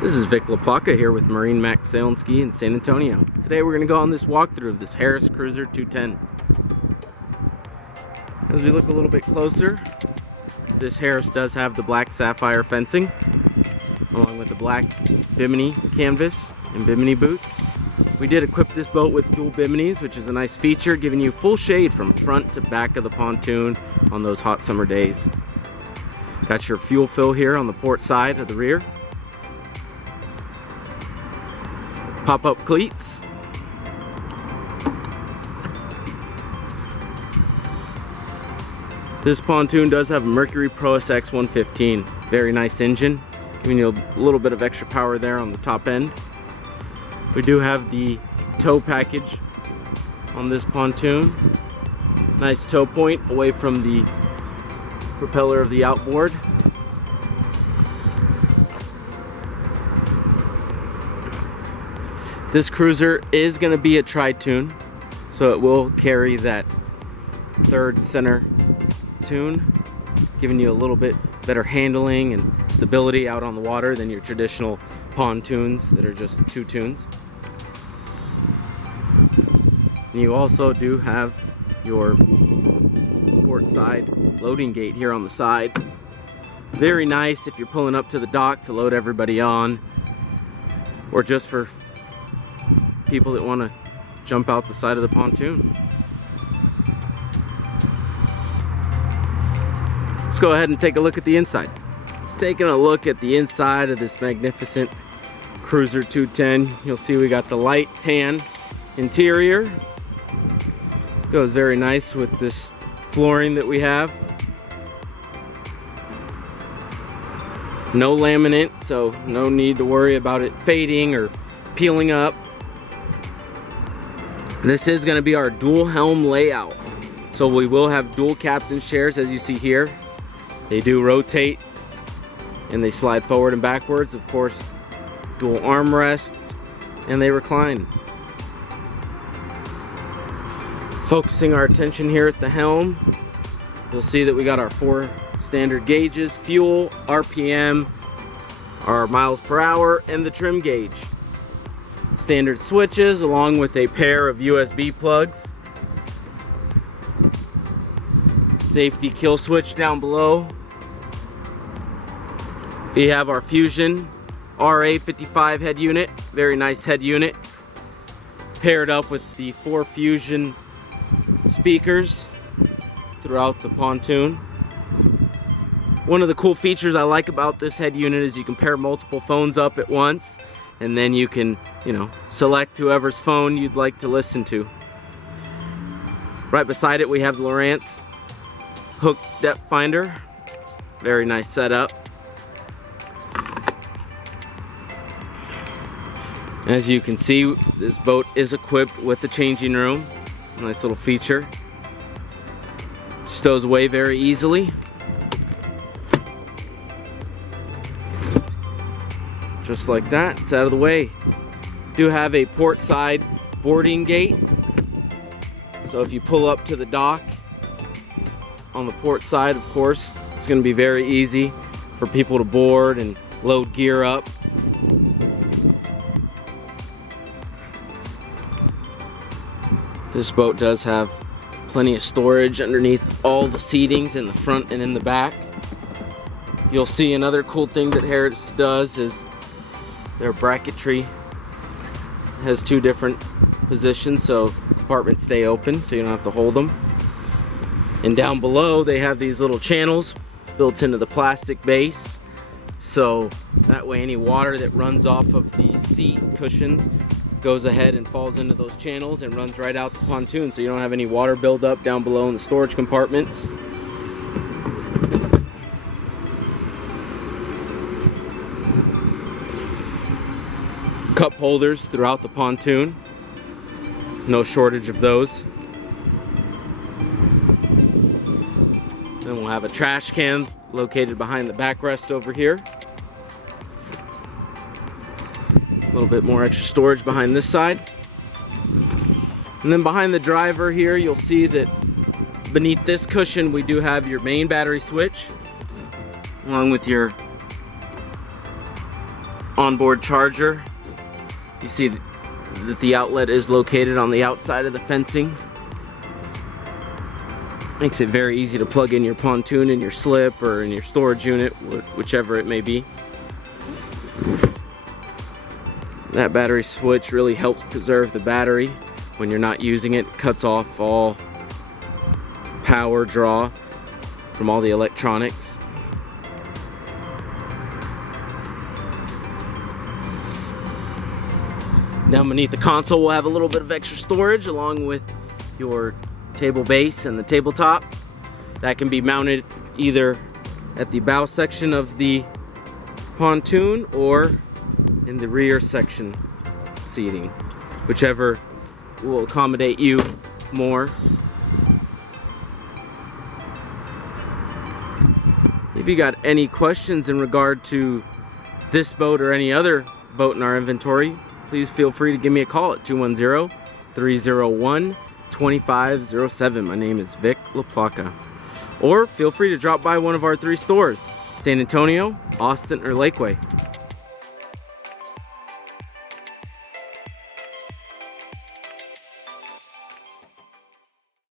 This is Vic LaPlaca here with Marine Max Sail and Ski in San Antonio. Today we're going to go on this walkthrough of this Harris Cruiser 210. As we look a little bit closer, this Harris does have the black sapphire fencing, along with the black Bimini canvas and Bimini boots. We did equip this boat with dual Biminis, which is a nice feature, giving you full shade from front to back of the pontoon on those hot summer days. Got your fuel fill here on the port side of the rear. Pop-up cleats. This pontoon does have a Mercury Pro SX 115. Very nice engine, giving you a little bit of extra power there on the top end. We do have the tow package on this pontoon. Nice tow point away from the propeller of the outboard. This cruiser is going to be a tri-tune, so it will carry that third center tune, giving you a little bit better handling and stability out on the water than your traditional pontoons that are just two tunes. And you also do have your port side loading gate here on the side. Very nice if you're pulling up to the dock to load everybody on, or just for people that want to jump out the side of the pontoon. Let's go ahead and take a look at the inside. Taking a look at the inside of this magnificent Cruiser 210, you'll see we got the light tan interior. Goes very nice with this flooring that we have. No laminate, so no need to worry about it fading or peeling up. This is going to be our dual helm layout, so we will have dual captain chairs, as you see here. They do rotate and they slide forward and backwards. Of course, dual armrest, and they recline. Focusing our attention here at the helm, you'll see that we got our 4 standard gauges: fuel, RPM, our miles per hour, and the trim gauge. Standard switches along with a pair of USB plugs. Safety kill switch down below. We have our Fusion RA55 head unit. Very nice head unit. Paired up with the 4 Fusion speakers throughout the pontoon. One of the cool features I like about this head unit is you can pair multiple phones up at once, and then you can, select whoever's phone you'd like to listen to. Right beside it we have the Lowrance hook depth finder. Very nice setup. As you can see, this boat is equipped with the changing room. Nice little feature. Stows away very easily. Just like that, it's out of the way. Do have a port side boarding gate, so if you pull up to the dock on the port side, of course, it's going to be very easy for people to board and load gear up. This boat does have plenty of storage underneath all the seatings in the front and in the back. You'll see another cool thing that Harris does is their bracketry has 2 different positions, so compartments stay open so you don't have to hold them. And down below they have these little channels built into the plastic base, so that way any water that runs off of the seat cushions goes ahead and falls into those channels and runs right out the pontoon, so you don't have any water buildup down below in the storage compartments. Cup holders throughout the pontoon, no shortage of those. Then we'll have a trash can located behind the backrest over here. A little bit more extra storage behind this side. And then behind the driver here, you'll see that beneath this cushion we do have your main battery switch, along with your onboard charger. You see that the outlet is located on the outside of the fencing. Makes it very easy to plug in your pontoon in your slip or in your storage unit, whichever it may be. That battery switch really helps preserve the battery when you're not using it. It cuts off all power draw from all the electronics. Down beneath the console we'll have a little bit of extra storage along with your table base and the tabletop. That can be mounted either at the bow section of the pontoon or in the rear section seating, whichever will accommodate you more. If you got any questions in regard to this boat or any other boat in our inventory, please feel free to give me a call at 210-301-2507. My name is Vic LaPlaca. Or feel free to drop by one of our 3 stores, San Antonio, Austin, or Lakeway.